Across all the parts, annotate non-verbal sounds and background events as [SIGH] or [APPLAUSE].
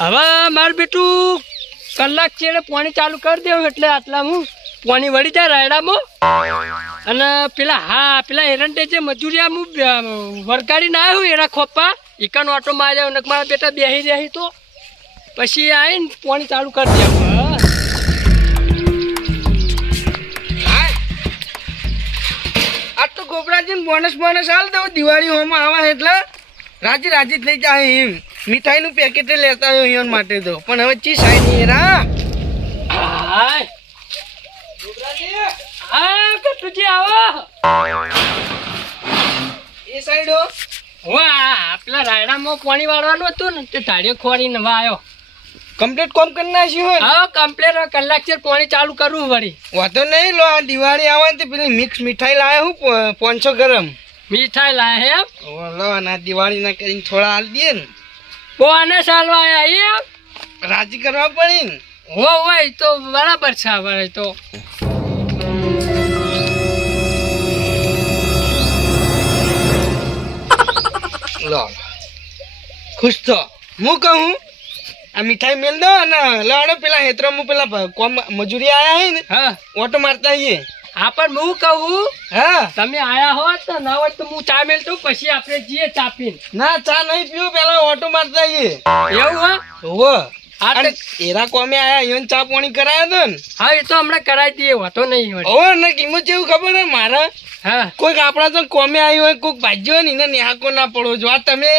હવે મારું બેટું, કલાક ચેડે પાણી ચાલુ કરી દેવું એટલે આટલા હું પાણી વળી જાય રાયડામાં. અને પેલા હા, પેલા એરંડે જે મજૂરિયા હું વરગાડીને આવ્યો એના ખોપા એકાનો ઓટો માર્યો ને મારા બેટા બેહી જાય તો. પછી આવીને પાણી ચાલુ કરી દેવું ગોબરાજી બોનસ બોનસ હાલ દઉં, દિવાળી હોમાં આવે એટલે રાજી રાજી થઈ જાય એમ. મીઠાઈનું પેકેટ લેતા એન માટે તો. પણ હવે ચી સાઈ નહીં રા કટુજી આવો. એ સાઈડો? વાહ પેલા રાયડામાં પાણી વાળવાનું હતું ને તે ધાડીઓ ખોરીને નવા આવ્યો કમ્પ્લીટ કોમ કરી નાખ્યું હા કમ્પ્લેટ કલાક છે પાણી ચાલુ કરવું વળી. વાંધો નહીં લો આ દિવાળી આવે ને તે પેલી મિક્સ મીઠાઈ લાવે હું પાંચસો ગરમ. મીઠાઈ લાવે હે લો ના દિવાળીના કરીને થોડા હાલ દઈએ ને. કોને સાલવા આયા એમ રાજી કરવા પડી ને? હો હોય તો બરાબર છે અમારે તો. લો. ખુશ તો હું કહું આ મીઠાઈ મેલ દો અને લાડો પેલા હેતરામાં પેલા કોમ મજૂરી આયા હે ને? હા. ઓટો મારતા આવીએ હા પણ હું કહું હા. તમે આયા હોત તો ના હોય તો હું ચા મેલતો પછી આપણે જઈએ ચા પીને. ના ચા નહીં પીવું પેલા ઓટો મારતા જઈએ એવું હા? હોવો. હા એરા કોમે આયા ઈવન ચા પાણી કરાયો તો ને? હા એ તો હમણાં કરાવી દઈએ વાતો નહીં હોય ને કિંમત જેવું ખબર હે મારા હા. કોઈક આપણા તો કોમે આવ્યું હોય કોઈક ભાજ્યો હોય ને એને નેહાકો ના પડો જો આ તમે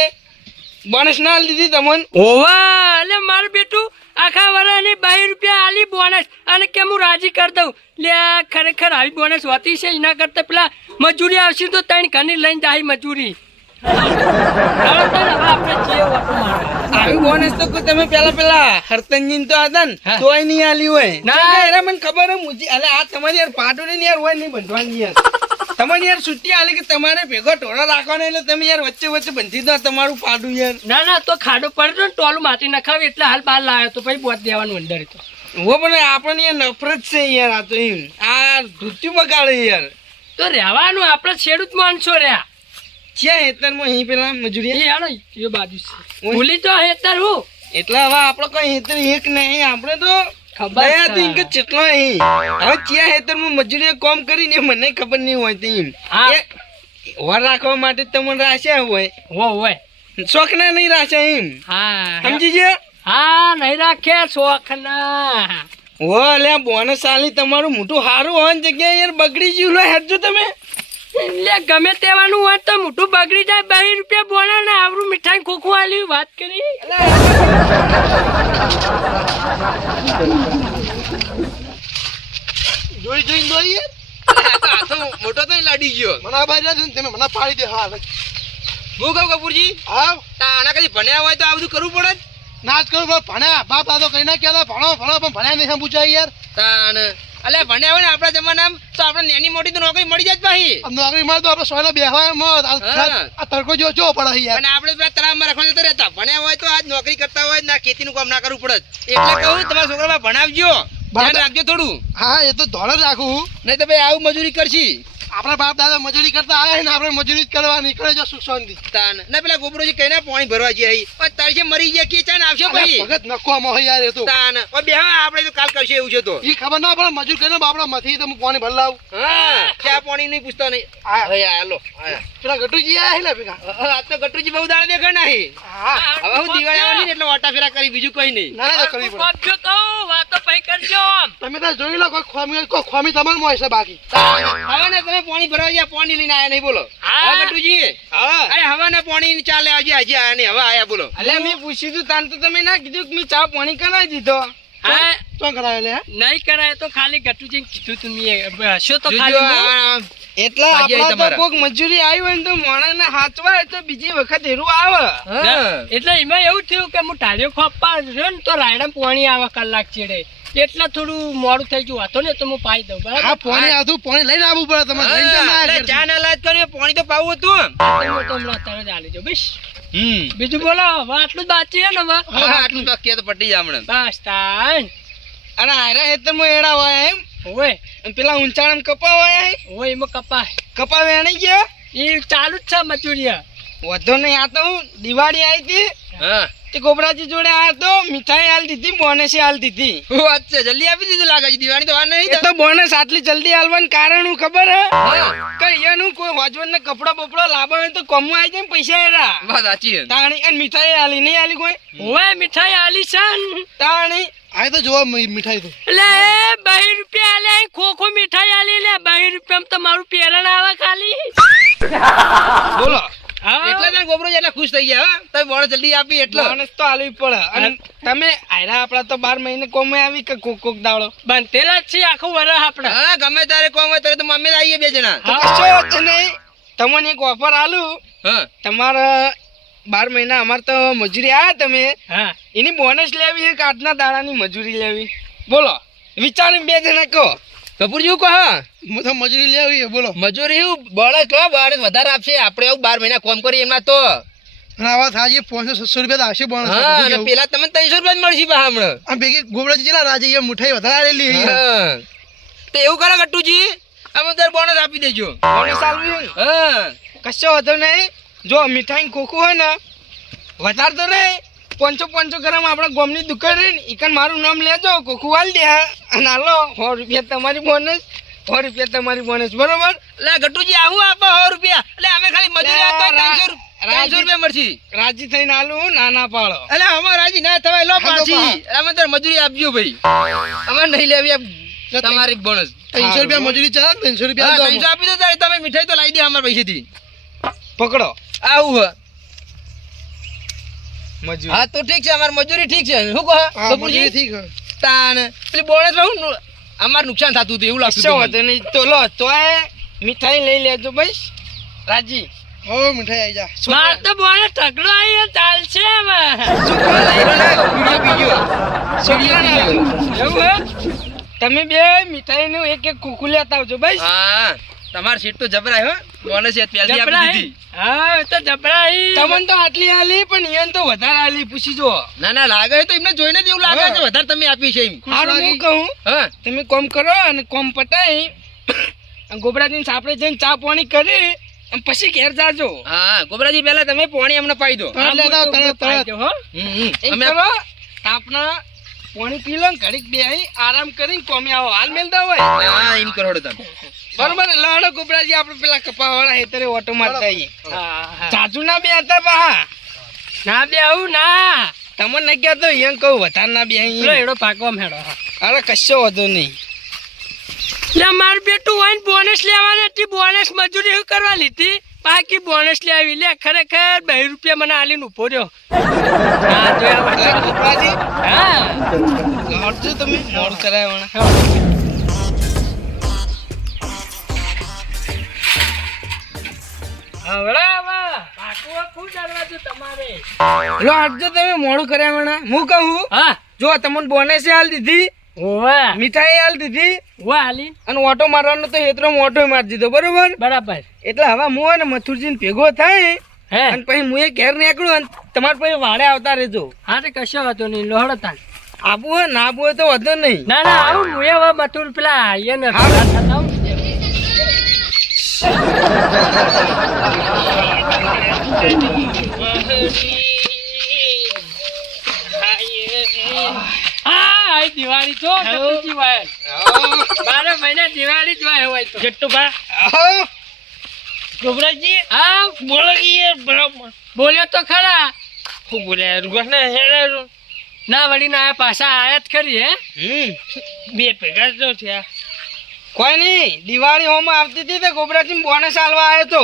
બોનસ ના આલી તમને. ઓવા એટલે મારું બેટું આખા વર્ષની બાવીસ રૂપિયા આલી બોનસ અને કેમ હું રાજી કરી દઉં? લે ખરેખર આવી બોનસ હોતી છે એના કરતા પેલા મજૂરી આવશે તો ત્રણ ઘરની લઈને જાય મજૂરી. આવી બોનસ તો તમે પેલા પેલા હરતનજી તો હતા ને તોય નહીં આલી હોય. ના. ના મને ખબર હે મુજી અલે આ તમારી યાર પાટો ને યાર હોય નહીં બંધવાની યાર. તમારી યાર છુટ્ટી આલી કે તમારે ભેગો ટોળા રાખવાનો એટલે તમે યાર વચ્ચે વચ્ચે બંધી દો તમારું પાડું યાર. ના ના તો ખાડો પડ્યો ને ટોલું માટી નખાવી એટલે હાલ બહાર લાવ્યો તો પછી બોત દેવાનું અંદર તો. હો પણ આપણને યાર નફરત છે યાર આ તો એમ. આ ધૂત્યું બગાડે યાર. તો રહેવાનું આપણે ખેડૂત માણસો રહ્યા. ક્યાં હેતરમાં અહીં પેલા મજૂરી એ એ બાજુ છે. ભૂલી તો હેતર હું. એટલે હવે આપણે કોઈ હેતર એક નહીં આપણે તો ખબર છે. તો ઇનકે ચેટલો અહીં? હવે ક્યાં હેતરમાં મજૂરીએ કામ કરીને મને ખબર નહીં હોય તો એમ. એ વર રાખવા માટે તમને રાખ્યા હોય. હો હોય. શોખના નહીં રાખ્યા એમ. હા સમજી ગયા? હા નહીં રાખે શોખ ના હો લે બોનસ આલી તમારું મોટું સારું હોય જગ્યા જગ્યાએ યાર બગડી ગયું લો હેડજો તમે. એટલે ગમે તેવાનું હોય તો મોટું બગડી જાય બાવીસ રૂપિયા બોલે ને આવરું મીઠાઈ ખોખું આલી વાત કરી. જોઈ જોઈ જોઈએ મોટો તો લાડી ગયો. મને આ બાજુ લાગ્યું તમે મને પાડી દે હા હું કહું કપૂરજી? હા? આના કદી ભણ્યા હોય તો આ બધું કરવું પડે? ના જ કરું પણ ભણ્યા બાપ દાદો કઈ ના કહેતા ભણો ભણો પણ ભણ્યા નહીં પૂછાય યાર. તાણ અલે ભણે હવે આપણા જમાનામાં તો આપણે નાની મોટી તો નોકરી મળી જાય ભાઈ નોકરી મળે તો આપણે સોયલા બેહવા મત આ તડકો જેવો જો પડે યાર અને આપણે પેલા તળાવમાં રાખવા જતા રહેતા. ભણ્યા હોય તો આજ નોકરી કરતા હોય ના ખેતીનું કામ ના કરવું પડે. એટલે કહું તમારા છોકરાને ભણાવજો. ધ્યાન રાખજો થોડું. હા એ તો જ રાખું. નહીં તો ભાઈ આવું મજૂરી કરશી. આપણા બાપ દાદા મજૂરી કરતા આયા ને આપણે મજૂરી જ કરવા નીકળે છે સુશાંતિ તાન. ના પેલા ગોબરોજી કઈ ના પાણી ભરવા જાય. પણ તરસે મરી ગયા કે ચાને આવશે ભાઈ ભગત નખવામાં હોય યાર એ તો. તાન. ઓ બે આપણે તો કાલ કરશે એવું છે તો. ઈ ખબર ના પણ મજૂર કરીને બાપડા મથી તો હું પાણી ભરલાવ લાવું. હા ક્યાં પાણી નહીં પૂછતા નહીં. હા હવે હાલો આયા. પેલા ગટુજી આયા હે ને ભેગા? આ તો ગટુજી બહુ દાળ દેખાય નહીં. હા. હવે હું દિવાળી આવવાની એટલે ઓટા ફેરા કરી બીજું કઈ નહીં. ના ના કરવી પડે. તો? વાતો પછી કરજો તમે તો જોઈ લો કોઈ ખોમી કોઈ ખોમી તમારમાં હશે બાકી. હવે ને તમે પાણી ભરવા ગયા પાણી લઈને આયા નહીં બોલો. હા. હા અરે હવા ને પાણી ની ચાલે આજે આજે આયા નહીં હવે આયા બોલો. એટલે મેં પૂછ્યું તું તાન તો તમે ના કીધું કે મેં ચા પાણી કરાવી દીધો. હા. તો કરાવે લે નહીં કરાય તો ખાલી ગટુજી કીધું તમે હશો તો ખાલી એટલે આપણા તો કોક મજૂરી આવી હોય ને તો હાચવાય તો બીજી વખત એરું આવે. એટલે એમાં એવું થયું કે હું ટાળીઓ ખોપા રહ્યો ને તો રાયડા પાણી આવે કલાક ચેડે. એટલે થોડું મોડું થઈ ગયું. હતો ને તો હું પાઈ દઉં હા બરાબર પાણી આધું પાણી લઈને આવવું પડે તમારે. લઈને તો ના હા, એટલે ઘરેથી. ચા ના લાજ કરી પાણી તો પાવું હતું તમે તો હમણાં તરત આલી જાઓ બસ. હમ. બીજું બોલો હવે આટલું જ બાકી છે ને હવે? આટલું બાકી તો પટી જાય હમણાં બસ તાન. અને આયરા હેતરમાં એડા હોય એમ. ઓય અને પેલા ઊંચાણામાં કપા હોય એમ ઓય એમાં કપાય. કપા વેણી ગયા? એ ચાલુ જ છે મચુરિયા. વધો નહીં આ તો હું દિવાળી આવી હતી. હા. તે ગોબરાજી જોડે આ તો મીઠાઈ હાલ દીધી બોનસ હાલ દીધી. વાત છે? જલ્દી આપી દીધું લાગે છે દિવાળી તો વાર નહીં તો બોનસ આટલી જલ્દી હાલવાનું કારણ હું ખબર હે? હા. કે એનું કોઈ હોજવન ને કપડા બપડા લાવવા હોય તો કમવા આવી જાય પૈસા એરા. વાત સાચી તાણી અને મીઠાઈ હાલી નહીં હાલી કોઈ? હોય મીઠાઈ આલી છે તાણી આ તો જોવા મીઠાઈ તો. એટલે એ રૂપિયા લે ખોખો મીઠાઈ આલી લે. બાઈ રૂપિયા તમારું પેરણ આવે ખાલી. બોલો. એટલે જ આ ગોબરો જેટલા ખુશ થઈ ગયા તમે બોનસ જલ્દી આપી એટલે. માણસ તો આલવી પડે. અને તમે આયરા આપડા તો બાર મહિને કોમે આવી કે કોક કોક દાડો? બંધેલા જ છે આખું વરસ આપણે. હા ગમે તારે કોમ હોય ત્યારે તો મમ્મી આવીએ બે જણા. તો કશો નહીં. તમને એક ઓફર આલું. હા. તમારા બાર મહિના અમારે તો મજૂરી આયા તમે. હા. એની બોનસ લેવી છે કે આજના દાડાની મજૂરી લેવી? બોલો વિચાર બે જણા કહો. કપૂરજી કહો? હા તો મજૂરી લેવી બોલો. મજૂરી બોનસ કહો બોનસ વધારે આપશે. આપણે એવું બાર મહિના કોમ કરીએ એમના તો. આવા થાજી પાંચસો છસો રૂપિયા તો આવશે બોનસ હા અને પેલા તમને ત્રણસો રૂપિયા જ મળશે પા હમણાં. આમ ભેગી ગોબરાજી જેટલા રાજી મીઠાઈ વધારે આલેલી છે. તો એવું કરો ગટ્ટુજી અમે તારે બોનસ આપી દેજો. બોનસ હા. કશો વાંધો નહીં. જો મીઠાઈ ખોખું હોય ને વધારે તો નહીં. પાંચસો પાંચસો ગ્રામ આપણા ગોમની દુકાન રહી ને ઈકન મારું નામ લેજો ખોખું વાલ દે અને હાલો સો રૂપિયા તમારી બોનસ સો રૂપિયા તમારી બોનસ બરોબર? એટલે ગટુજી આવું આપો સો રૂપિયા. એટલે અમે ખાલી મજૂરી આપો ત્રણસો ત્રણસો રૂપિયા મળશે. રાજી થઈને હાલું ના ના પાડો એટલે અમારે રાજી ના થવાય લો પાછી. અમે તારે મજૂરી આપજો ભાઈ. અમે નહીં લેવી તમારી બોનસ ત્રણસો રૂપિયા મજૂરી ચાલે ત્રણસો રૂપિયા ત્રણસો આપી દો તમે મીઠાઈ તો લાવી દે અમારા પૈસેથી. પકડો. આવું હે. મજૂર. હા તો ઠીક છે અમાર મજૂરી ઠીક છે. શું કહો? હા? મજૂરી ઠીક તાણ પેલી બોનસ તો શું અમારે નુકસાન થતું હતું એવું લાગતું હતું તો નહીં તો લો તોય મીઠાઈ લઈ લેજો ભાઈ રાજી. હો મીઠાઈ આવી જા. માર તો બોલે ઢગલો આવી ચાલશે હવે. એવું હે? તમે બે મીઠાઈ નું એક એક કુકુ લેતા આવજો ભાઈ હા તમાર સીટ તો જબરાય હો. બોનસ છે પહેલી આપી દીધી? હા એ તો જબરાઈ તમને તો આટલી આલી પણ ઈયન તો વધારે આલી પૂછી જો. ના ના લાગે તો એમને જોઈને જ એવું લાગે છે વધારે તમે આપી છે એમ. હારું હું કહું હા. તમે કોમ કરો અને કોમ પટાઈ ગોબરાજીને સાપડે જઈને ચા પાણી કરી અને પછી ઘેર જાજો. હા ગોબરાજી પહેલા તમે પાણી અમને પાઈ દો. તરત તરત. તરત હો. અમે કરો તાપના પાણી પી લો ને ઘડીક બે આરામ કરીને કોમે આવો. હાલ મેલતા હોય? હા એમ કરો તમે. બરોબર લડો ગોબરાજી આપણે પેલા કપાવાળા હેતરે ઓટો મારતા આવીએ હા, હા. ચાચુ ના બે હતા પા ના બે આવું ના. તમે ન ગયા તો એમ કહું વધારે ના બે પેલો એડો પાકવા મેળો. અરે કશો વધો નહીં. લે માર બેટું હોય ને બોનસ લેવાની હતી બોનસ મજૂરી એવું કરવા લીધી? બાકી બોનસ લે આવી. લે ખરેખર બે રૂપિયા મને આલીને ઊભો રહ્યો. હા જોયા હા. લડજો તમે મોડું કરાય તમારે. લો તમે મોડું કર્યા વણા હું કહું? હા. જો તમને બોનસ હાલ દીધી. ઓવા. મીઠાઈ હાલ દીધી. ઓવા હાલી અને ઓટો મારવાનો તો હેતરો ઓટો મારી દીધો બરોબર? બરાબર. એટલે હવે હું અને મથુરજી ભેગો થાય હે. અને પછી હું એ ઘેર નીકળું અને તમારે પછી વાડે આવતા રહેજો. હા તો કશો હતો નહીં લોહડો તાન આબુ હોય ના આબુ હોય તો વધુ નહીં. ના ના આવું હું હવે મથુર પેલા આઈએ ને હા. [LAUGHS] [LAUGHS] [LAUGHS] ભેગા થતા આવું ને. હા આ દિવાળી તો ગણપતિ વાય બારે મહિના દિવાળી જ વાય હોય તો. જટ્ટુભા ગોબરાજી હા બોલો બરાબર. બોલ્યો તો ખરા. શું બોલ્યા રૂપાના હેડા ના વળી ના પાછા આયા જ ખરી હે? બે ભેગા તો થયા. કોઈ નહીં દિવાળી હોમ આવતી હતી તે ગોબરાજી બોનસ આલવા આવ્યો તો.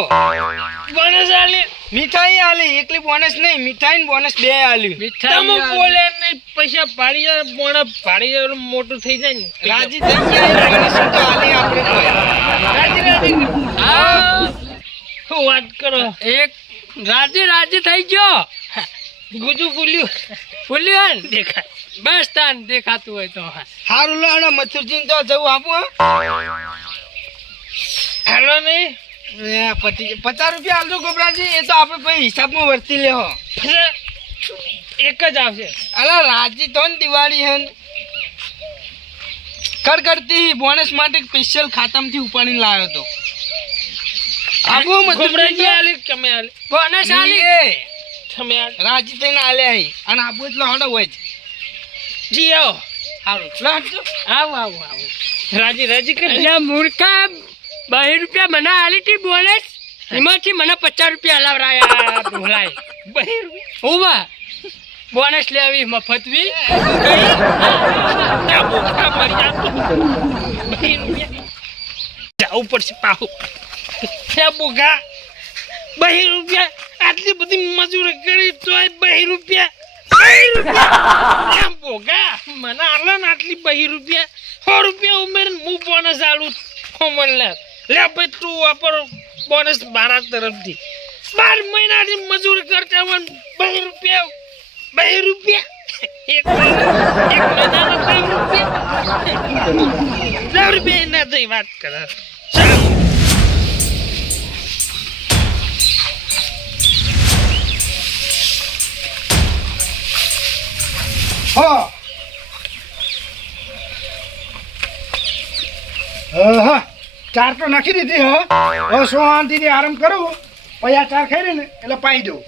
બોનસ આલી. મીઠાઈ આલી એકલી બોનસ નહીં મીઠાઈ ને બોનસ બે આલી તમે બોલે નહીં પૈસા પાડી મોણા પાડી મોટું થઈ જાય ને. રાજી થઈ જાય બોનસ તો આલી આપણે કોઈ. હા. શું વાત કરો? એક રાજી રાજી થઈ ગયો. ગુજુ ફૂલ્યું. ફૂલ્યો ને? દેખાય. બસ તાન દેખાતું હોય તો. હારું લો હણા મથુરજી તો જવું આપું હેલો નહીં પચાસ રૂપિયા આલજો ગોબરાજી એ તો આપણે પછી હિસાબમાં વર્તી લેવો એક જ આવશે. અલા રાજી તો ને દિવાળી હે કડકડતી બોનસ માટે સ્પેશિયલ ખાતામાંથી ઉપાડીને લાવ્યો તો આબુ મથુરજી આલી તમે આલી? બોનસ આલી. તમે રાજી થઈને આલ્યા અહીં અને આબુ એટલો હડો હોય છે જી આવો સારું આવો આવો આવો. રાજી રાજી કરી મૂર્ખા બહી રૂપિયા મને આલી હતી બોલે એમાંથી મને પચાસ રૂપિયા હલાવરાયા ભોલાય બહેર ઊભા બોનસ લેવી મફતવી તો? જવું પડશે પાહુ. બોગા. બહી રૂપિયા. આટલી બધી મજૂરી કરી તોય બહી રૂપિયા. એમ ને આટલી બહી રૂપિયા, સો રૂપિયા ઉમેરીને હું બોનસ આલું કોમન લે. લે ભાઈ, તું વાપર બોનસ મારા તરફથી. બાર મહિનાની મજૂરી કરતા હોય બહી રૂપિયા બહી રૂપિયા. એક મહિના- એક મહિનાના બહેર રૂપિયા. રૂપિયા ના થઈ વાત કરે. હા. હા ચાર તો નાખી દીધી હા. હવે શાંતિથી આરામ કરું પછી આ ચાર ખાઈ ને એટલે પાઈ દઉં.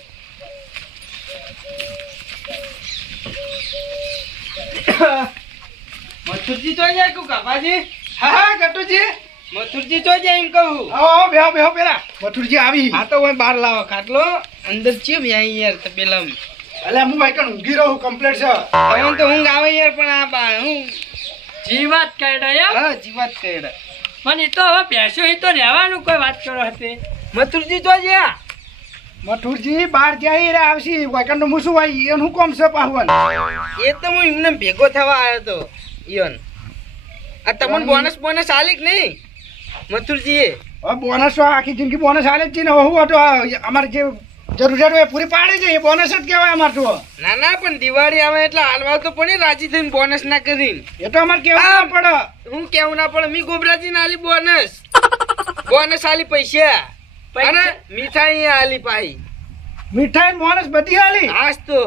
મથુરજી તો જાય કહું કાપાજી હા હા ગટુજી. મથુરજી તો જાય એમ કહું. હા બેહો બેહો પેલા. મથુરજી આવી. હા તો હું બહાર લાવો ખાટલો. અંદર છે ભાઈ યાર પેલા એટલે હું ભાઈ કણ ઊંઘી રહું કમ્પ્લીટ છે. તમને તો ઊંઘ આવે યાર પણ આ બા હું જીવાત કહેડા યાર. હા જીવાત કહેડા પણ એ તો હવે બેસ્યો એ તો રહેવાનું કોઈ વાત કરો હતી મથુરજી તો જ્યાં? મથુરજી બહાર જાય રે આવશે. વાયકણ હું શું ભાઈ એનું હું કોમ છે પાહવન? એ તો હું એમને ભેગો થવા આવ્યો તો ઈયોન. આ તમને બોનસ બોનસ આલી કે નહીં? મથુરજી હવે બોનસ આખી જિંદગી બોનસ આલે જ છે ને. હું હતો અમારે જે જરૂરિયાત હોય પૂરી પાડે છે એ બોનસ જ કહેવાય અમાર તો. ના ના પણ દિવાળી આવે એટલે હાલવા તો પણ રાજી થઈને બોનસ ના કરીને. એ તો અમારે કેવું ના પડે. હું કેવું ના પડે મી ગોબરાજી ના આલી બોનસ બોનસ આલી પૈસા. અને મીઠાઈ આલી પાઈ મીઠાઈ બોનસ બધી આલી? હાસ તો.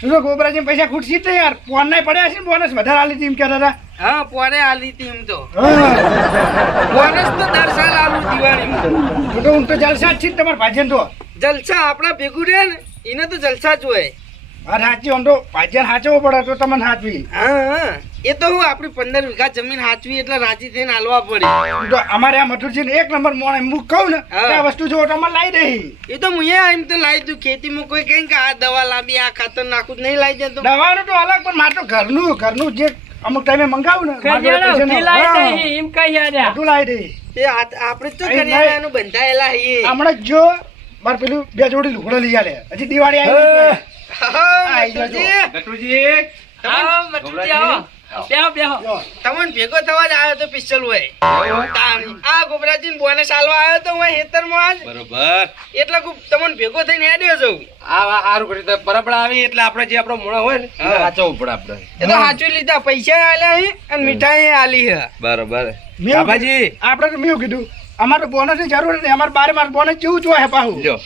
શું તો ગોબરાજી પૈસા ખૂટશી જ યાર? ફોન નહીં પડ્યા છે ને બોનસ વધારે આલી હતી એમ કહેતા હતા. હા પોરે આલી તીમ એમ તો. બોનસ તો દર સાલ આલું દિવાળી તો તો હું તો જલસા જ છે તમારા ભાજન તો. જલસા આપણા ભેગું રે ને એને તો જલસા જ હોય. હા સાચી આમ તો ભાજન સાચવો પડે તો તમને સાચવી હા એ તો હું આપણી પંદર વીઘા જમીન સાચવી એટલે રાજી થઈને હાલવા પડી. તો અમારે આ મથુરજી ને એક નંબર મોણે હું કહું ને કે આ વસ્તુ જો તમારે લાવી દઈ એ તો હું એમ તો લાવી દઉં ખેતીમાં કોઈ કઈ કે આ દવા લાવી આ ખાતર નાખું નહીં લાવી દેતો દવાનું તો અલગ પણ મારે તો ઘરનું ઘરનું જે અમુક ટાઈમે મંગાવું ને લાવી હા, દઈ, એમ કહી આપણે તો બંધાયેલા હમણાં જો મારે પેલું બે જોડી લુગડો લઈ આલે. હજી દિવાળી આવી તમને ભેગો થવા જ આવ્યો તો પિસ્તલ હોય. આ ગોબરાજી ને બોનસ આલવા આવ્યો તો હું હેતરમાં જ બરોબર. એટલે તમને ભેગો થઈને હેડ્યો જઉં આ સારું પરબડા આવી એટલે આપણે જે આપણો મોણો હોય ને સાચવવું પડે આપણે. એ તો સાચું લીધા. પૈસા આલ્યા અને મીઠાઈ આલી હે. બરોબર. બાબાજી. આપણે મેં કીધું અમારે બોનસની જરૂર નથી. અમારે બારે માસ બોનસ જેવું જ હોય પાહું. લ્યો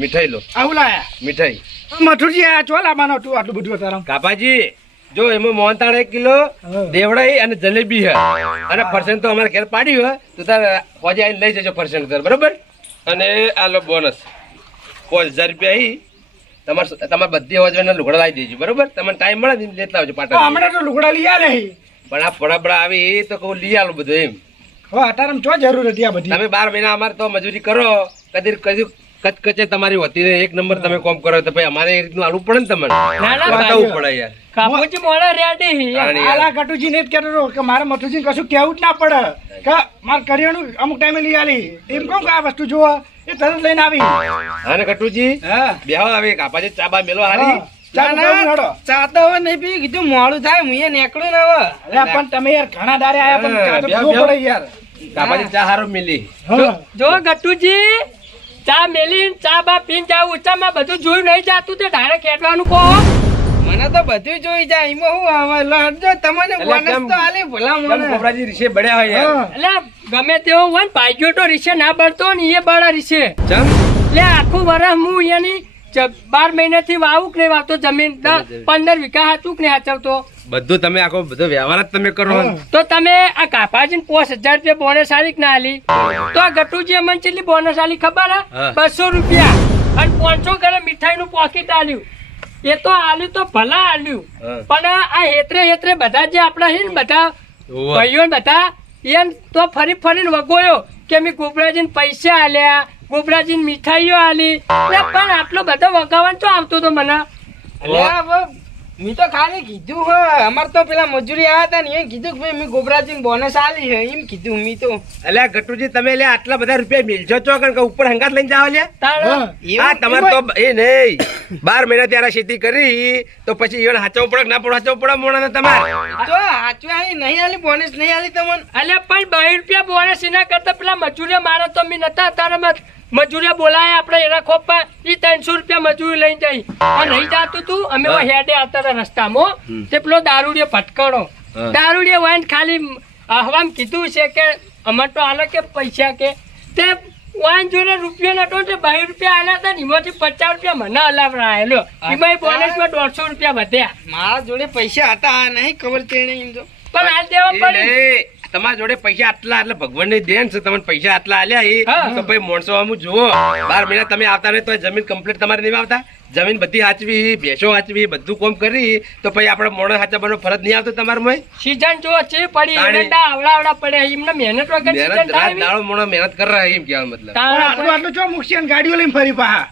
મીઠાઈ લો. આવું લાયા મીઠાઈ મથુરજી આ ચો લાવવાનો તું આટલું બધું તારા કાપાજી જો એમાં મોહનતાળ એક કિલો દેવડાઈ અને જલેબી હે. અને ફરસન તો અમારે ઘેર પાડ્યું હે તો તારે ફોજે આવીને લઈ જજો ફરસન ઘર બરોબર? અને આ લો બોનસ પાંચ હજાર રૂપિયા આવી તમારે તમારે બધી હોજવાના લુગડા લાવી દેજો બરોબર? તમને ટાઈમ મળે લેતા આવજો પાટા હમણાં તો લુગડા લઈ આવે. પણ આ ફળબડા આવી તો કહું લઈ આવું બધું એમ. હવે અતારમ ચો જરૂર હતી આ બધી? તમે બાર મહિના અમારે તો મજૂરી કરો. કદી કદી કચકચે તમારી હોતી નહીં એક નંબર તમે કોમ કરો તો ભાઈ અમારે એ રીતનું આલવું પડે ને તમને ના, ના, પડે યાર. કાપુજી મોડા રેડી આલા કટુજી ને જ કહેતો કે મારે મથુજી કશું કેવું જ ના પડે. કે મારે કરિયાણું અમુક ટાઈમે લઈ આલી. એમ કહું કે આ વસ્તુ જોવો એ તરત લઈને આવી. અને કટુજી હા. બેહો આવે કાપાજી ચા બા મેલો હારી. ચાલ ના, ઉઠાવું ના, હેડો. ચા તો હવે નહીં પી કીધું મોડું થાય હું નીકળું ને હવે. પણ તમે યાર ઘણા દારે આયા પણ યાર. કાપાજી ચા હારો મિલી. જો ગટુજી ચા મેલી ચા બા પીને જાવ ઊંચામાં બધું જોયું નહીં જાતું તે ડાયરેક્ટ ખેડવાનું કહો. મને તો બધું જોઈ જાય. એમાં હું આવે લડજો તમને બોનસ તો આલી ભલા કેમ મને. ગોબરાજી રીસે બળ્યા હોય યાર? એટલે ગમે તેવો હોય ને ભાગ્યો તો રીશે ના બળતો ને એ બળા રીશે ચમ. એટલે આખું વરસ હું જ- બાર મહિનાથી વાવું કે નહીં વાવતો જમીન પંદર વીઘા હાચું કે નહીં હાચવતો. બધું તમે આખો બધો વ્યવહાર જ તમે કરો તો તમે આ કાપાજીને પાંચ હજાર રૂપિયા બોનસ આલી ના આલી તો આ ગટુજી અમને કેટલી બોનસ આલી ખબર હે? હા. બસો રૂપિયા. અને પાંચસો ગ્રામ મીઠાઈનું પોકેટ આલ્યું. એ તો આલ્યું તો ભલા આલ્યું. પણ આ હેતરે હેતરે બધા જે આપણા છે ને બધા ભાઈઓ ને બધા એમ તો ફરી ફરીને વગોયો. કે મેં ગોપરાજીને પૈસા આલ્યા ગોપરાજીને મીઠાઈઓ આલી. પણ આટલો બધો વગાવાનું તો આવતો તો મને. મેં તો ખાલી કીધું હે. અમાર તો પેલા મજૂરી આવ્યા હતા ને એમ કીધું કે ભાઈ મેં ગોબરાજી બોનસ આલી હે એમ કીધું મેં તો. અલ્યા ગટુજી તમે લે આટલા બધા રૂપિયા મિલજો છો કારણ કે ઉપર હંગાત લઈને જાવ લે હા. તમારે તો એ નહીં. બાર મહિના ત્યારે ખેતી કરી તો પછી ઈવન હાચવું પડે ના પડે હાચવું પડે મોણા તમારે? તો હાચવા આલી નહીં આલી બોનસ નહીં આલી તમને. અલ્યા પણ બે રૂપિયા બોનસ એના કરતા પેલા મજૂરી મારા તો મેં નતા તારા મજૂરિયા બોલાય આપણે એના ખોપા એ ત્રણસો રૂપિયા મજૂરી લઈને જાય. આ નહીં જાતું તું અમે હેડે આવતા હતા રસ્તામાં તે પેલો દારૂડિયો ભટકણો. દારૂડિયો વાઈન ખાલી અહવામ કીધું છે કે અમાર તો આલે કે પૈસા કે. તે વાઈન જોઈને રૂપિયા નતો તે બાવીસ રૂપિયા આલ્યા હતા ને એમાંથી પચાસ રૂપિયા મને હલાવડાયેલો એમાં બોનસમાં દોઢસો રૂપિયા વધ્યા. મારા જોડે પૈસા હતા નહીં ખબર તેને એમ તો. પણ હાલ દેવા પડે. તમારા જોડે પૈસા આટલા એટલે ભગવાનની દેન છે તમને પૈસા આટલા આલ્યા એ. તો ભાઈ માણસો આમ જુઓ. બાર મહિના તમે આવતા નહીં તો જમીન કમ્પ્લીટ તમારે નહીં આવતા જમીન બધી હાચવી ભેંસો હાચવી બધું કોમ કરી તો પછી આપણે મોણસ હાચવવાનો ફરજ નહીં આવતો તમારે મય સીઝન જો છે પડી. એરંડા આવડા આવડા પડે એમને મહેનત વગર મહેનત સીઝન રાત થાય દાડો મોણો મહેનત કરે એમ કેવા મતલબ. આટલું આટલું ચો મૂકશે ગાડીઓ લઈને ફરી પાહા?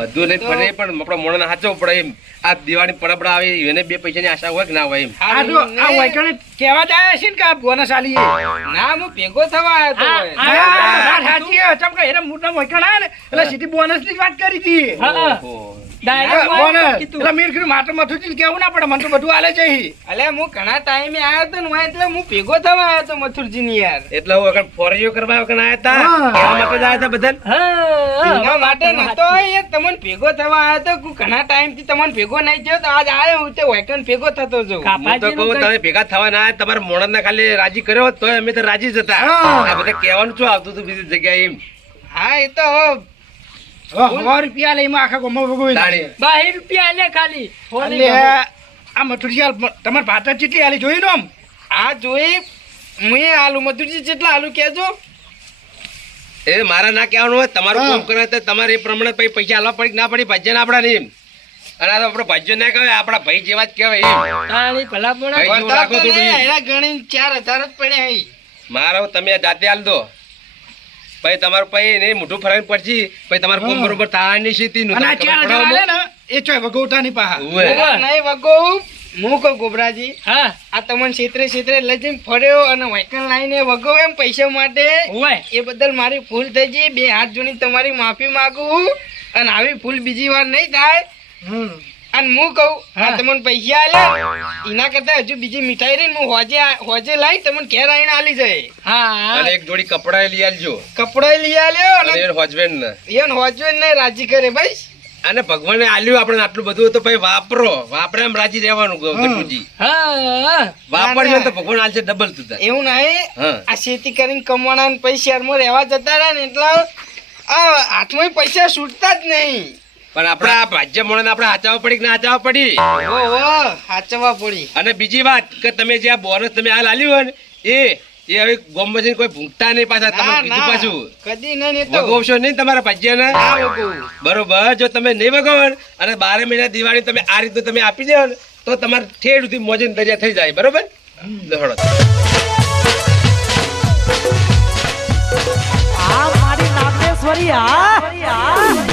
બધું લઈને ફરે પણ આપણે મોણને હાચવવું પડે એમ. આ દિવાળી પડબડા આવે એને બે પૈસાની આશા હોય કે ના હોય એમ. આ જો આ વૈકણે કહેવા જ આવ્યા છે ને કે આ બોનસ આલી. ના હું ભેગો થવા આવ્યો તો હા, સાચી. ચમ કે એને મોટા વૈકણ આવે ને એટલે સીધી બોનસની વાત કરી હતી. હા, કેવું ના પડે? મને તો બધું આલે છે ઈ. હું ઘણા ટાઈમે આવ્યો તો ને એટલે હું ભેગો થવા આવ્યો તો મથુરજી ની યાર. એટલે હું વખત ફોરીઓ કરવા વખત આયા હતા હા. એના માટે જ આયા હતા બધા હા, હા. એના માટે નતો યાર તમને ભેગો થવા આવ્યો તો ઘણા ટાઈમથી તમને ભેગો નહીં થયો તો આજ આવ્યો હું તે વેકન ભેગો થતો જો તો કહું તમે ભેગા થવા ના આયા, તમારા મોણસ ને ખાલી રાજી કર્યો તો તોય અમે તો રાજી જ હતા. બધા કહેવાનું શું આવતું હતું બીજી જગ્યાએ એમ? હા એ તો સો રૂપિયા લઈ એમાં આખા ગામમાં ભોગવી તાણી. રૂપિયા આલ્યા ખાલી. હોળી એટલે ગમો. આ મથુરજી તમારે ભાતા ચીટલી આલી જોઈ નો આમ. આ જોઈ હું આલુ મથુરજી કેટલા આલુ કેજો એ મારા ના કહેવાનું હોય તમારું. કામ કરે તો તમારે એ પ્રમાણે પછી પૈસા આલવા પડી ના પડી ભાજ્ય ના આપડા ને એમ. અને આ તો આપણે ભાજ્ય ના કહેવાય આપડા ભાઈ જેવા જ કહેવાય એમ. તાણી ભલા નહીં, ચાર હજાર જ પડ્યા હઈ. મારો તમે જાતે હાલ દો. પછી તમારું પછી એને મોઢું ફરાવીને પડશે. પછી તમારે કોમ. બરોબર અને ચાર હજાર આલે ને એ ચોય વગોટા ની પાહા નહીં વગો હું કહું ગોબરાજી હા. આ તમને છેતરે છેતરે લઈ જઈને ફર્યો અને વાયકણ લાઈને વગો એમ પૈસા માટે. એ બદલ મારી ભૂલ થઈ ગઈ. બે હાથ જોડી તમારી માફી માંગુ. અને આવી ભૂલ બીજી વાર નહીં થાય. હમ. અને હું કહું હા. તમને પૈસા આલે એના કરતા હજુ બીજી મીઠાઈ રહી હું હોજે હોજે લાવી તમને ઘેર આવીને આલી જાય. હા. એક જોડી કપડા લઈ આલજો. કપડા લઈ આલ્યો અને હોજવેન ને. એને હોજવેન ને રાજી કરે ભાઈ અને ભગવાને આલ્યું આપણે આટલું બધું તો ભાઈ વાપરો. વાપરે એમ રાજી રહેવાનું ગટુજી હા. વાપરજો તો ભગવાન આલશે ડબલ તું. એવું નહીં. આ ખેતી કરીને કમાણા પૈસા શહેરમાં રહેવા જતા રહ્યા ને એટલે આ હાથમાં પૈસા છૂટતા જ નહીં. પણ આપણે આ ભાજ્ય મોણે આપણે હાચવા પડી કે ના હાચવા પડી? ઓહો હાચવા પડી. અને બીજી વાત કે તમે જે આ બોનસ તમે આ લાલ્યું હોય ને એ એ હવે જઈને કોઈ ભૂંકતા નહીં પાછા તમે બીજું પાછું. કદી નહીં તો. વગોવશો નહીં તમારા ભાજ્યને? ના બરોબર જો તમે નહીં વગાવો અને બારે મહિના દિવાળી તમે આ રીતનું તમે આપી દેવો ને તો તમારે ઠેર સુધી મોજન દરિયા થઈ જાય બરોબર? આ મારી નાગેશ્વરી આ